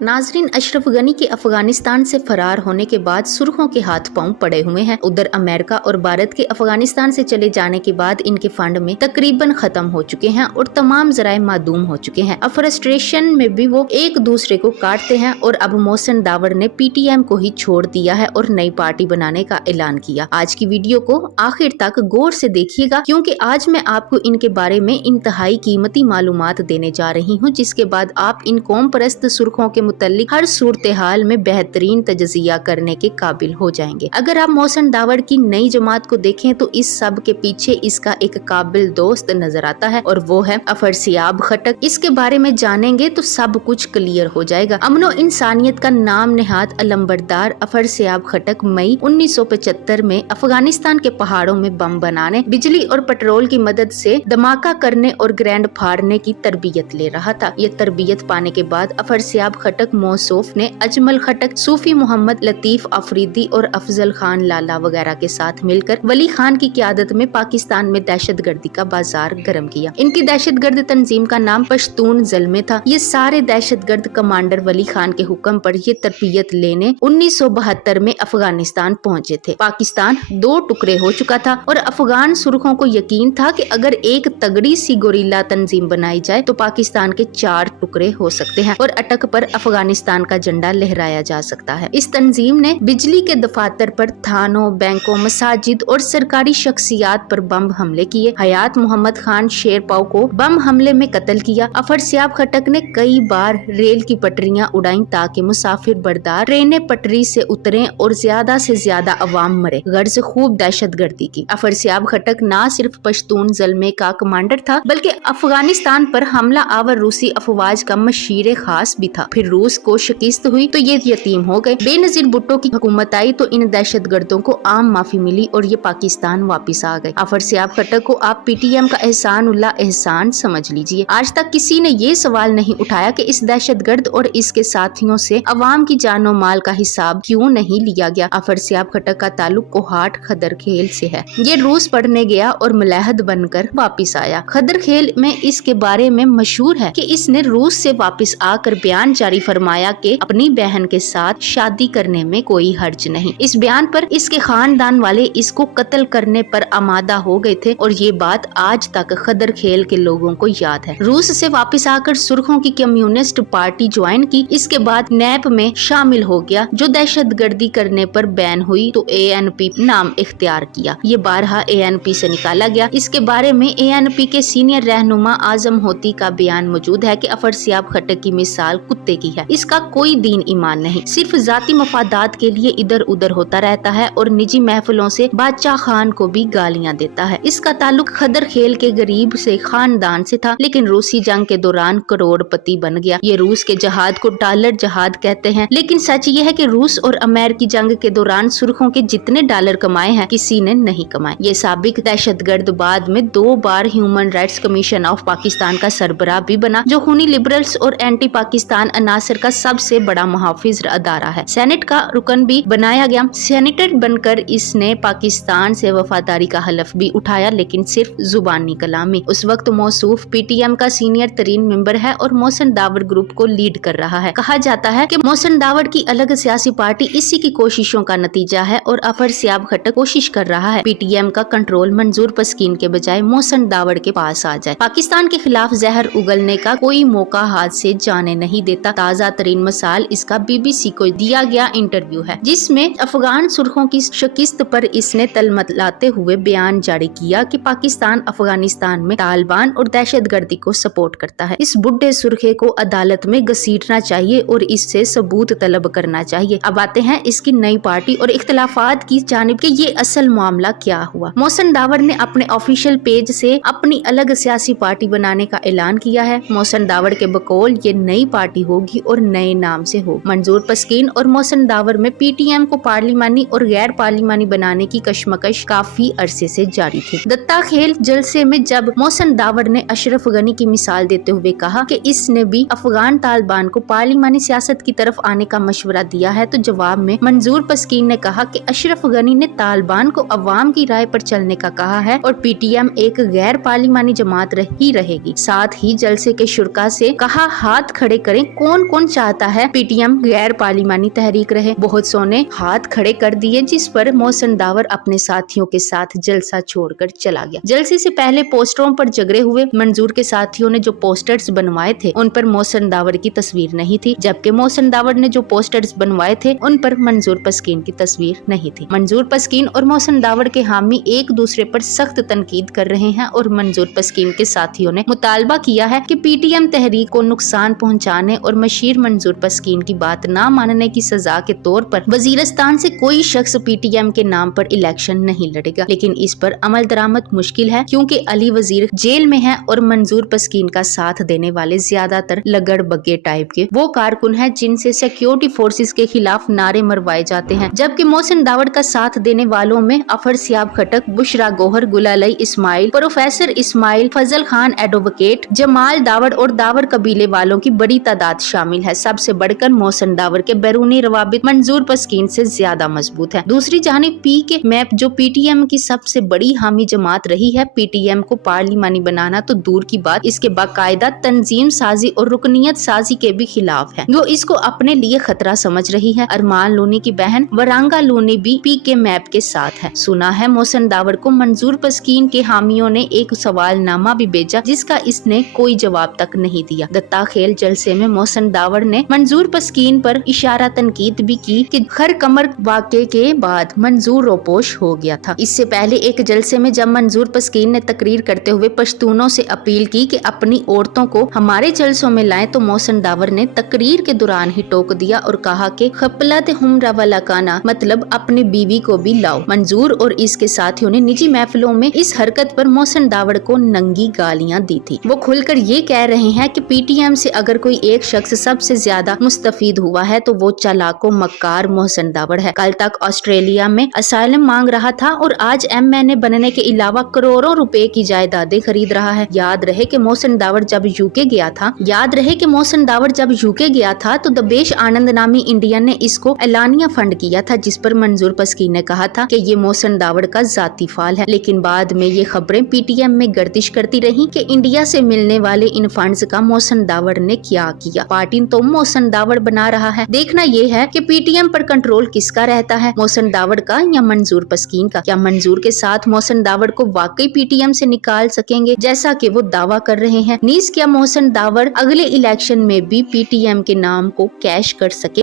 नाजरीन, अशरफ गनी के अफगानिस्तान से फरार होने के बाद सुर्खों के हाथ पांव पड़े हुए हैं। उधर अमेरिका और भारत के अफगानिस्तान से चले जाने के बाद इनके फंड में तकरीबन खत्म हो चुके हैं और तमाम जराए मादूम हो चुके हैं। अब फ्रस्ट्रेशन में भी वो एक दूसरे को काटते हैं और अब मोहसिन दावर ने पीटीएम को ही छोड़ दिया है और नई पार्टी बनाने का ऐलान किया। आज की वीडियो को आखिर तक गौर से देखिएगा, क्योंकि आज मैं आपको इनके बारे में इंतहाई कीमती मालूमात देने जा रही हूँ, जिसके बाद आप इन कौम परस्त सुर्खों के मुतल्लिक हर सूरत हाल में बेहतरीन तजजिया करने के काबिल हो जाएंगे। अगर आप मोहसिन दावर की नई जमात को देखें तो इस सब के पीछे इसका एक काबिल दोस्त नजर आता है और वो है अफरसियाब खटक। इसके बारे में जानेंगे तो सब कुछ क्लियर हो जाएगा। अमनो इंसानियत का नाम नेहाद अलंबरदार अफरसियाब खटक मई 1975 में अफगानिस्तान के पहाड़ों में बम बनाने, बिजली और पेट्रोल की मदद से धमाका करने और ग्रैंड फाड़ने की तरबियत ले रहा था। ये तरबियत पाने के बाद अफरसियाब खटक मौसूफ ने अजमल खटक, सूफी मोहम्मद लतीफ अफरीदी और अफजल खान लाला वगैरह के साथ मिलकर वली खान की क़यादत में पाकिस्तान में दहशतगर्दी का बाजार गर्म किया। इनकी दहशतगर्द तंजीम का नाम पश्तून ज़ल्मे था। ये सारे दहशतगर्द कमांडर वली खान के हुक्म पर ये तरबियत लेने 1972 में अफगानिस्तान पहुंचे थे। पाकिस्तान दो टुकड़े हो चुका था और अफगान सुर्खों को यकीन था कि अगर एक तगड़ी सी गोरिल्ला तंजीम बनाई जाए तो पाकिस्तान के 4 टुकड़े हो सकते हैं और अटक पर अफगानिस्तान का झंडा लहराया जा सकता है। इस तंजीम ने बिजली के दफातर पर, थानों, बैंकों, मसाजिद और सरकारी शख्सियात पर बम हमले किए। हयात मोहम्मद खान शेरपाव को बम हमले में कत्ल किया। अफरसियाब खटक ने कई बार रेल की पटरियां उड़ाई ताकि मुसाफिर बर्दार ट्रेनें पटरी से उतरें और ज्यादा से ज्यादा अवाम मरे। गर्ज खूब दहशतगर्दी की। अफरसियाब खटक न सिर्फ पश्तून ज़ल्मे का कमांडर था बल्कि अफगानिस्तान पर हमला आवर रूसी अफवाज का मशीर खास भी था। फिर रूस को शिकस्त हुई तो ये यतीम हो गए। बेनजीर भुट्टो की हुकूमत आई तो इन दहशतगर्दों को आम माफी मिली और ये पाकिस्तान वापस आ गए। अफरसियाब खटक को आप पीटीएम का एहसान उल्लाह एहसान समझ लीजिए। आज तक किसी ने ये सवाल नहीं उठाया कि इस दहशतगर्द और इसके साथियों से अवाम की जानो माल का हिसाब क्यों नहीं लिया गया। अफरसियाब खटक का ताल्लुक कोहाट खदर खेल से है। ये रूस पढ़ने गया और मुलाहद बनकर वापस आया। खदर खेल में इसके बारे में मशहूर है कि इसने रूस से वापस आकर बयान जारी फरमाया कि अपनी बहन के साथ शादी करने में कोई हर्ज नहीं। इस बयान पर इसके खानदान वाले इसको कत्ल करने पर आमादा हो गए थे और ये बात आज तक खदर खेल के लोगों को याद है। रूस से वापस आकर सुर्खों की कम्युनिस्ट पार्टी ज्वाइन की। इसके बाद नैप में शामिल हो गया जो दहशतगर्दी करने पर बैन हुई तो एएनपी नाम इख्तियार किया। ये बारहा एएनपी से निकाला गया। इसके बारे में एएनपी के सीनियर रहनुमा आजम होती का बयान मौजूद है कि अफरसियाब खटक की मिसाल कुत्ते की है। इसका कोई दीन ईमान नहीं, सिर्फ जाती मफादात के लिए इधर उधर होता रहता है और निजी महफिलों से बादशाह खान को भी गालियां देता है। इसका ताल्लुक खदर खेल के गरीब से खानदान से था, लेकिन रूसी जंग के दौरान करोड़पति बन गया। ये रूस के जहाद को डॉलर जहाद कहते हैं, लेकिन सच ये है कि रूस और अमेरिकी जंग के दौरान सुर्खों के जितने डॉलर कमाए हैं किसी ने नहीं कमाए। ये साबिक दहशतगर्द बाद में 2 बार human rights commission of Pakistan का सरबराह भी बना, जो खूनी लिबरल्स और एंटी पाकिस्तान अनासर का सबसे बड़ा मुहाफिज अदारा है। सेनेट का रुकन भी बनाया गया। सेनेटर बनकर इसने पाकिस्तान से वफादारी का हलफ भी उठाया, लेकिन सिर्फ जुबानी कलामी। उस वक्त मौसूफ पीटीएम का सीनियर तरीन मेंबर है और मोहसिन दावर ग्रुप को लीड कर रहा है। कहा जाता है कि मोहसिन दावर की अलग सियासी पार्टी इसी की कोशिशों का नतीजा है और अफरसियाब खटक कोशिश कर रहा है पीटीएम का कंट्रोल मंजूर पस्कीन के बजाय मोहसिन दावर के पास आ जाए। पाकिस्तान के खिलाफ जहर उगलने का कोई मौका हाथ से जाने नहीं देता। ताज़ा तरीन मिसाल इसका बीबीसी को दिया गया इंटरव्यू है, जिसमें अफगान सुर्खों की शिकस्त पर इसने तलमतलाते हुए बयान जारी किया कि पाकिस्तान अफगानिस्तान में तालिबान और दहशतगर्दी को सपोर्ट करता है। इस बुढ़े सुर्खे को अदालत में घसीटना चाहिए और इससे सबूत तलब करना चाहिए। अब आते हैं इसकी नई पार्टी और इख्तिलाफात की जानिब के ये असल मामला क्या हुआ। मोहसिन दावर ने अपने ऑफिशियल पेज से अपनी अलग सियासी पार्टी बनाने का ऐलान किया है। मोहसिन दावर के बकौल ये नई पार्टी होगी और नए नाम से हो। मंजूर पस्कीन और मोहसिन दावर में पीटीएम को पार्लिमानी और गैर पार्लिमानी बनाने की कशमकश काफी अरसे से जारी थी। दत्ता खेल जलसे में जब मोहसिन दावर ने अशरफ गनी की मिसाल देते हुए कहा कि इसने भी अफगान तालिबान को पार्लिमानी सियासत की तरफ आने का मशवरा दिया है, तो जवाब में मंजूर पस्कीन ने कहा कि अशरफ गनी ने तालिबान को अवाम की राय पर चलने का कहा है और पीटीएम एक गैर पार्लिमानी जमात ही रहेगी। साथ ही जलसे के शुरा से कहा हाथ खड़े करें, कौन कौन चाहता है पीटीएम गैर पार्लिमानी तहरीक रहे। बहुत सौ ने हाथ खड़े कर दिए, जिस पर मोहसिन दावर अपने साथियों के साथ जलसा छोड़कर चला गया। जलसे से पहले पोस्टरों पर झगड़े हुए। मंजूर के साथियों ने जो पोस्टर्स बनवाए थे उन पर मोहसिन दावर की तस्वीर नहीं थी, जबकि मोहसिन दावर ने जो पोस्टर्स बनवाए थे उन पर मंजूर पस्कीन की तस्वीर नहीं थी। मंजूर पस्कीन और मोहसिन दावर के हामी एक दूसरे पर सख्त तनकीद कर रहे हैं और मंजूर पस्कीन के साथियों ने मुतालबा किया है कि पीटीएम तहरीक को नुकसान पहुंचाने और मशीर मंजूर पस्कीन की बात न मानने की सजा के तौर पर वजीरिस्तान से कोई शख्स पीटीएम के नाम पर इलेक्शन नहीं लड़ेगा। लेकिन इस पर अमल दरामद मुश्किल है, क्योंकि अली वजीर जेल में है और मंजूर पस्कीन का साथ देने वाले ज्यादातर लगड़ बग्गे टाइप के वो कारकुन हैं जिनसे सिक्योरिटी फोर्सेस के खिलाफ नारे मरवाए जाते हैं। जबकि मोहसिन दावर का साथ देने वालों में अफर सियाब खटक, बुशरा गोहर, गुलालई इस्माइल, प्रोफेसर इस्माइल, फजल खान एडवोकेट, जमाल दावर और दावर कबीले वालों की बड़ी तादाद शामिल है। सबसे बढ़कर मोहसिन दावर के बैरूनी रवाबित मंजूर पस्कीन से ज्यादा मजबूत है। दूसरी जानिब पी के मैप जो पीटीएम की सबसे बड़ी हामी जमात रही है, पीटीएम को पार्लिमानी बनाना तो दूर की बात, इसके बाकायदा तंजीम साजी और रुकनियत साजी के भी खिलाफ है। वो इसको अपने लिए खतरा समझ रही है। अरमान लोनी की बहन वरांगा लोनी भी पी के मैप के साथ है। सुना है मोहसिन दावर को मंजूर पस्कीन के हामियों ने एक सवालनामा भी भेजा, जिसका इसने कोई जवाब तक नहीं दिया। दत्ता खेल जलसे में मोहसिन दावर ने मंजूर पस्कीन पर इशारा तनकीद भी की कि खर कमर वाक़े के बाद मंजूर रोपोश हो गया था। इससे पहले एक जलसे में जब मंजूर पस्कीन ने तकरीर करते हुए पश्तूनों से अपील की कि अपनी औरतों को हमारे जलसों में लाएं, तो मोहसिन दावर ने तकरीर के दौरान ही टोक दिया और कहा कि खपलत हुम्रा वाला काना मतलब अपनी बीवी को भी लाओ। मंजूर और इसके साथियों ने निजी महफिलों में इस हरकत पर मोहसिन दावर को नंगी गालियां दी थी। वो खुलकर ये कह रहे हैं कि पीटीएम से अगर कोई एक शख्स सबसे ज्यादा मुस्तफीद हुआ है तो वो चालाको मक्कार मोहसिन दावर है। कल तक ऑस्ट्रेलिया में असाइलम मांग रहा था और आज एमएनए बनने के अलावा करोड़ों रुपए की जायदादें खरीद रहा है। याद रहे कि मोहसिन दावर जब यूके गया था तो दबेश आनंद नामी इंडियन ने इसको एलानिया फंड किया था, जिस पर मंजूर पस्कीन ने कहा था कि ये मोहसिन दावर का जाती फाल है। लेकिन बाद में ये खबरें पीटीएम में गर्दिश करती रही कि इंडिया से मिलने वाले इन फंड्स का मोहसिन दावर ने क्या किया। पार्टी तो मोहसिन दावर बना रहा है। देखना ये है कि पीटीएम पर कंट्रोल किसका रहता है, मोहसिन दावर का या मंजूर पस्कीन का। क्या मंजूर के साथ मोहसिन दावर को वाकई पीटीएम से निकाल सकेंगे जैसा कि वो दावा कर रहे हैं? नीस क्या मोहसिन दावर अगले इलेक्शन में भी पीटीएम के नाम को कैश कर सके?